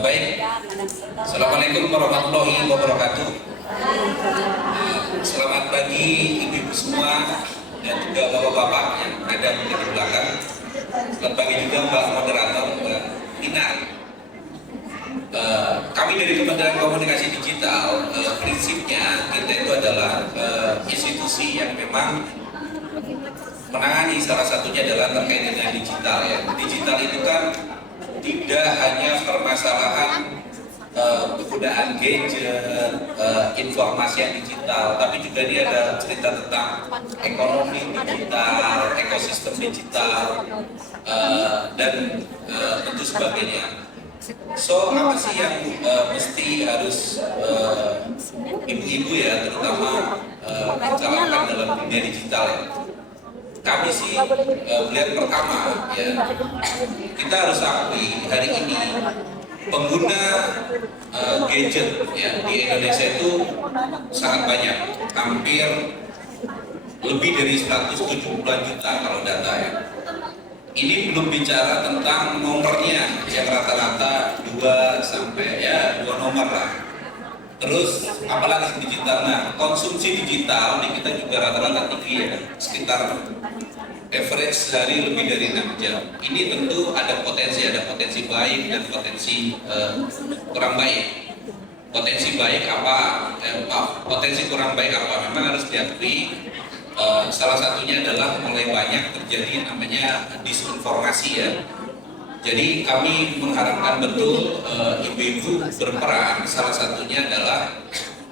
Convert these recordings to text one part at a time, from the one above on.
Baik, Assalamualaikum warahmatullahi wabarakatuh. Selamat pagi ibu-ibu semua dan juga bapak-bapak yang ada di belakang. Selamat pagi juga Mbak Moderator, Mbak Ina. Kami dari Kementerian Komunikasi Digital, prinsipnya kita itu adalah institusi yang memang menangani, salah satunya adalah terkait dengan digital ya. Digital itu kan tidak hanya permasalahan penggunaan gadget, informasi yang digital, tapi juga dia ada cerita tentang ekonomi digital, ekosistem digital, dan tentu sebagainya. So, apa sih yang mesti harus ibu-ibu ya, terutama jalankan dalam dunia digital ya? Kami sih melihat pertama ya, kita harus akui hari ini pengguna gadget ya di Indonesia itu sangat banyak, hampir lebih dari 170 juta kalau data ya. Ini belum bicara tentang nomornya yang rata-rata 2 sampai 2 nomor lah. Terus apalagi digital, nah konsumsi digital di kita juga rata-rata tinggi ya, sekitar average sehari lebih dari 6 jam. Ini tentu ada potensi baik dan potensi kurang baik. Potensi baik apa? Potensi kurang baik apa? Memang harus diakui, salah satunya adalah mulai banyak terjadi namanya disinformasi ya. Jadi kami mengharapkan betul ibu-ibu berperan, salah satunya adalah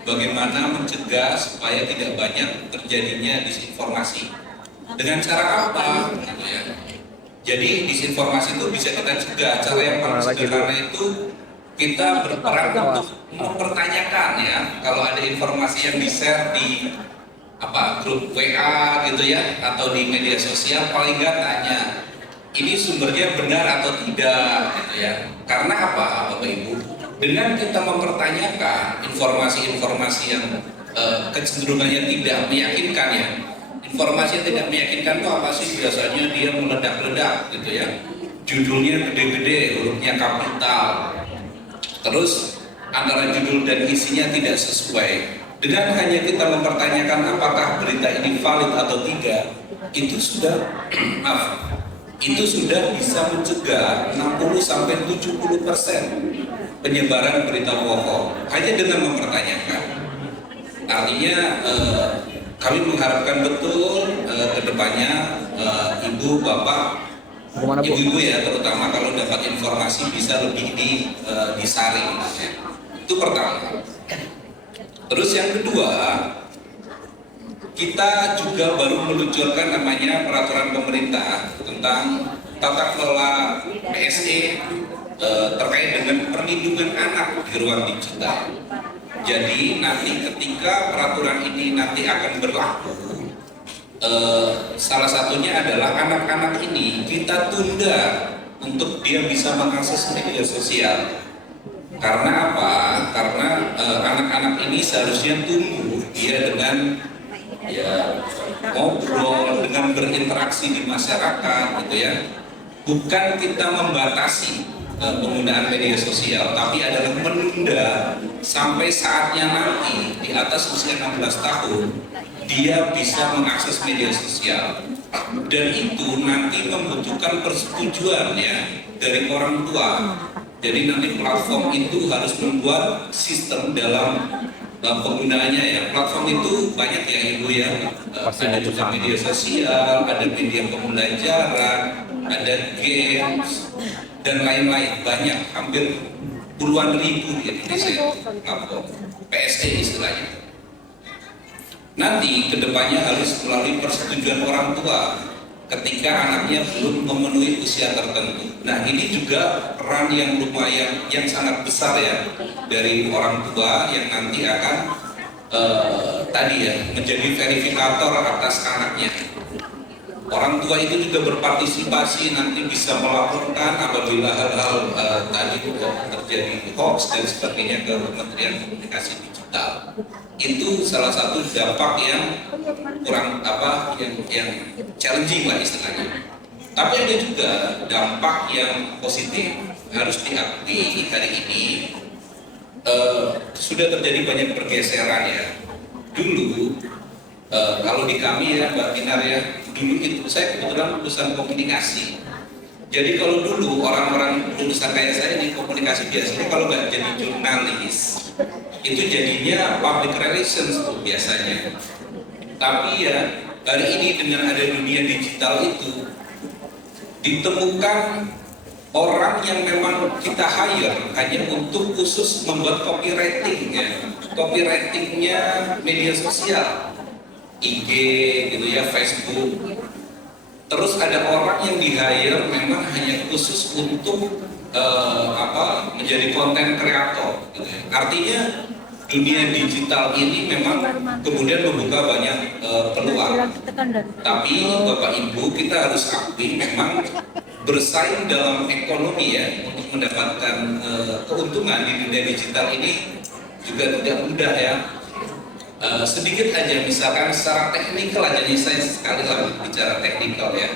bagaimana mencegah supaya tidak banyak terjadinya disinformasi. Dengan cara apa? Gitu ya. Jadi disinformasi itu bisa kita cegah. Cara yang paling sederhana itu kita berperan untuk mempertanyakan ya. Kalau ada informasi yang di-share di grup WA gitu ya, atau di media sosial, paling nggak tanya, ini sumbernya benar atau tidak gitu ya. Karena apa Bapak Ibu? Dengan kita mempertanyakan informasi-informasi yang kecenderungannya tidak meyakinkan ya. Informasi yang tidak meyakinkan itu apa sih? Biasanya dia meledak-ledak gitu ya. Judulnya gede-gede, hurufnya kapital. Terus antara judul dan isinya tidak sesuai. Dengan hanya kita mempertanyakan apakah berita ini valid atau tidak, itu sudah itu sudah bisa mencegah 60-70% penyebaran berita bohong hanya dengan mempertanyakan. Artinya kami mengharapkan betul kedepannya ibu bapak, ibu-ibu ya terutama kalau dapat informasi bisa lebih disaring. Itu pertama. Terus yang kedua, kita juga baru meluncurkan namanya peraturan pemerintah tentang tata kelola PSE terkait dengan perlindungan anak di ruang digital. Jadi nanti ketika peraturan ini nanti akan berlaku, salah satunya adalah anak-anak ini kita tunda untuk dia bisa mengakses media sosial. Karena apa? Karena anak-anak ini seharusnya tumbuh dia dengan ngobrol, dengan berinteraksi di masyarakat gitu ya. Bukan kita membatasi penggunaan media sosial, tapi adalah menunda sampai saatnya nanti di atas usia 16 tahun dia bisa mengakses media sosial. Dan itu nanti membutuhkan persetujuan ya dari orang tua. Jadi nanti platform itu harus membuat sistem dalam penggunaannya ya. Platform itu banyak ya ibu ya, ada juga media sosial, ada media pembelajaran, ada games dan lain-lain, banyak, hampir puluhan ribu di Indonesia PSE istilahnya. Nanti kedepannya harus melalui persetujuan orang tua ketika anaknya belum memenuhi usia tertentu. Nah ini juga peran yang lumayan, yang sangat besar ya dari orang tua yang nanti akan menjadi verifikator atas anaknya. Orang tua itu juga berpartisipasi, nanti bisa melaporkan apabila hal-hal terjadi hoax dan sebagainya ke Kementerian Komunikasi Digital. Itu salah satu dampak yang kurang yang challenging lah istilahnya. Tapi ada juga dampak yang positif. Harus diakui hari ini sudah terjadi banyak pergeseran ya. Dulu kalau di kami ya Mbak Kinar ya, dulu itu saya kebetulan lulusan komunikasi. Jadi kalau dulu orang-orang lulusan kayak saya di komunikasi biasanya kalau nggak jadi jurnalis, itu jadinya public relations tuh biasanya. Tapi ya hari ini dengan ada dunia digital itu ditemukan orang yang memang kita hire hanya untuk khusus membuat copywriting ya, copywritingnya media sosial, IG gitu ya, Facebook. Terus ada orang yang di-hire memang hanya khusus untuk menjadi konten kreator gitu ya. Artinya dunia digital ini memang kemudian membuka banyak peluang. Tapi Bapak Ibu kita harus akui memang bersaing dalam ekonomi ya untuk mendapatkan keuntungan di dunia digital ini juga tidak mudah ya. Sedikit aja misalkan secara teknikal aja nih, saya sekali lagi bicara teknikal ya.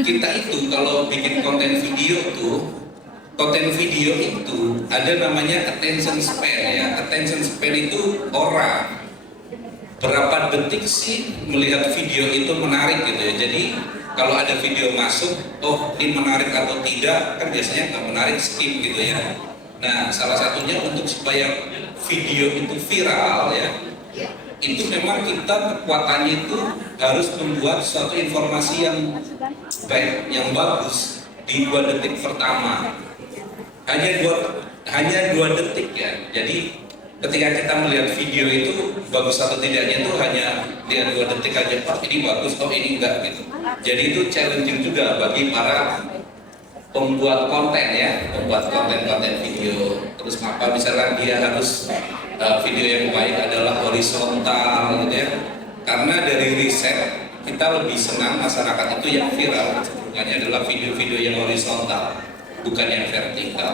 Kita itu kalau bikin konten video tuh, konten video itu ada namanya attention span ya. Attention span itu orang berapa detik sih melihat video itu menarik gitu ya. Jadi kalau ada video masuk, oh ini menarik atau tidak, kan biasanya nggak menarik, skip gitu ya. Nah, salah satunya untuk supaya video itu viral ya, itu memang kita kekuatannya itu harus membuat suatu informasi yang baik, yang bagus di 2 detik pertama. Hanya 2 detik ya. Jadi ketika kita melihat video itu bagus atau tidaknya itu hanya lihat 2 detik aja, oh ini bagus, oh ini enggak gitu. Jadi itu challenging juga bagi para pembuat konten ya, pembuat konten-konten video. Terus apa misalkan dia harus video yang baik adalah horizontal gitu ya. Karena dari riset kita lebih senang masyarakat itu yang viral, kecenderungannya adalah video-video yang horizontal, bukan yang vertikal.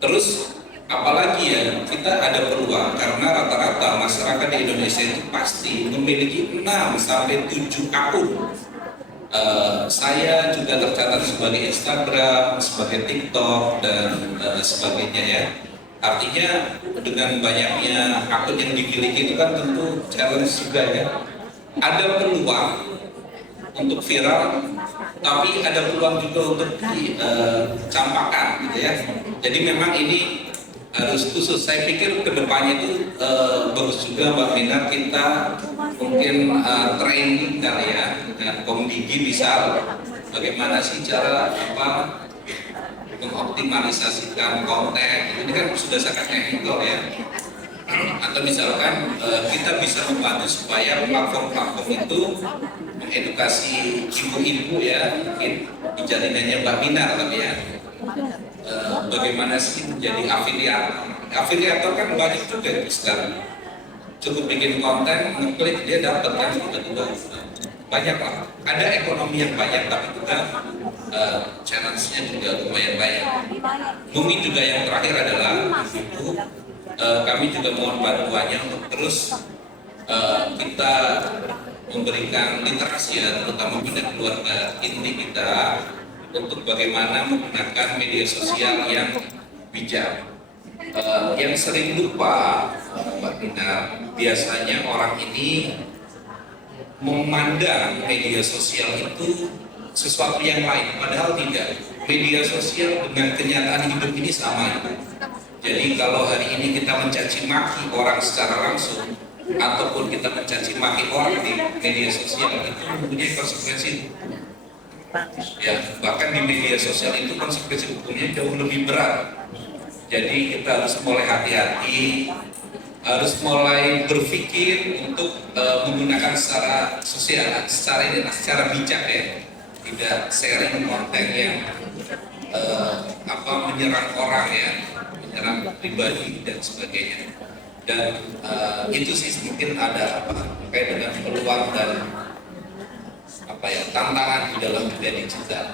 Terus apalagi ya, kita ada peluang karena rata-rata masyarakat di Indonesia itu pasti memiliki 6 sampai 7 akun. Saya juga tercatat sebagai Instagram, sebagai TikTok dan sebagainya ya. Artinya dengan banyaknya akun yang dimiliki itu kan tentu challenge juga ya. Ada peluang untuk viral, tapi ada peluang juga untuk dicampakkan gitu ya. Jadi memang ini harus khusus. Saya pikir kedepannya itu bagus juga Mbak Mina, kita mungkin training kali ya dengan Komdigi bisa bagaimana sih cara mengoptimalisasikan konten. Ini kan sudah sangat teknikal ya. Atau misalkan kita bisa membantu supaya platform-platform itu mengedukasi ibu-ibu ya, mungkin di jaringannya Mbak Mina tapi ya. Bagaimana sih menjadi afiliator kan banyak juga sekarang, cukup bikin konten, ngeklik dia dapat kan tiba-tiba banyak lah, ada ekonomi yang banyak tapi juga challenge-nya juga lumayan banyak. Mungkin juga yang terakhir adalah itu kami juga mohon bantuannya untuk terus kita memberikan literasi ya, terutama pada keluarga inti kita untuk bagaimana menggunakan media sosial yang bijak. Yang sering lupa Mbak Tina, biasanya orang ini memandang media sosial itu sesuatu yang lain, padahal tidak. Media sosial dengan kenyataan hidup ini sama. Jadi kalau hari ini kita mencaci maki orang secara langsung ataupun kita mencaci maki orang di media sosial, itu mempunyai konsekuensi. Ya, bahkan di media sosial itu konsekuensi hukumnya jauh lebih berat. Jadi kita harus mulai hati-hati, harus mulai berpikir untuk menggunakan secara sosial, secara bijak ya, tidak sharing konten yang menyerang orang ya, menyerang pribadi dan sebagainya. Dan itu sih mungkin ada terkait dengan peluang dan tantangan di dalam dunia digital.